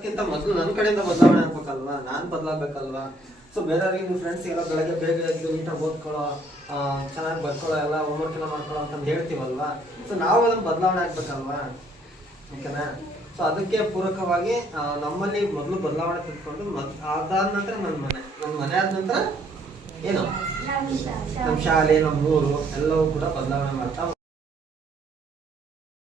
ಅದಕ್ಕಿಂತ ಮೊದಲು ನನ್ನ ಕಡೆಯಿಂದ ಬದಲಾವಣೆ ಆಗ್ಬೇಕಲ್ವಾ, ನಾನು ಬದಲಾಗಬೇಕಲ್ವಾ. ಸೊ ಬೇರೆಯವ್ರಿಗೆ ನಿಮ್ಮ ಫ್ರೆಂಡ್ಸ್ ಎಲ್ಲ ಬೆಳಗ್ಗೆ ಬೇಗ ಎದ್ದು ನೀಟಾಗಿ ಓದ್ಕೊಳ್ಳೋ, ಚೆನ್ನಾಗಿ ಬರ್ಕೊಳ್ಳೋ, ಎಲ್ಲ ಹೋಮ್ವರ್ಕ್ ಎಲ್ಲ ಮಾಡ್ಕೊಳ್ಳೋ ಅಂತಂದು ಹೇಳ್ತೀವಲ್ವಾ. ಸೊ ನಾವು ಅದನ್ನು ಬದಲಾವಣೆ ಆಗ್ಬೇಕಲ್ವಾ, ಓಕೆನಾ. ಸೊ ಅದಕ್ಕೆ ಪೂರಕವಾಗಿ ನಮ್ಮಲ್ಲಿ ಮೊದಲು ಬದಲಾವಣೆ ತಿಳ್ಕೊಂಡು ಅದಾದ ನಂತರ ನನ್ನ ಮನೆ ಆದ ನಂತರ ಏನು ನಮ್ಮ ಶಾಲೆ, ನಮ್ಮ ಊರು ಎಲ್ಲವೂ ಕೂಡ ಬದಲಾವಣೆ ಮಾಡ್ತಾ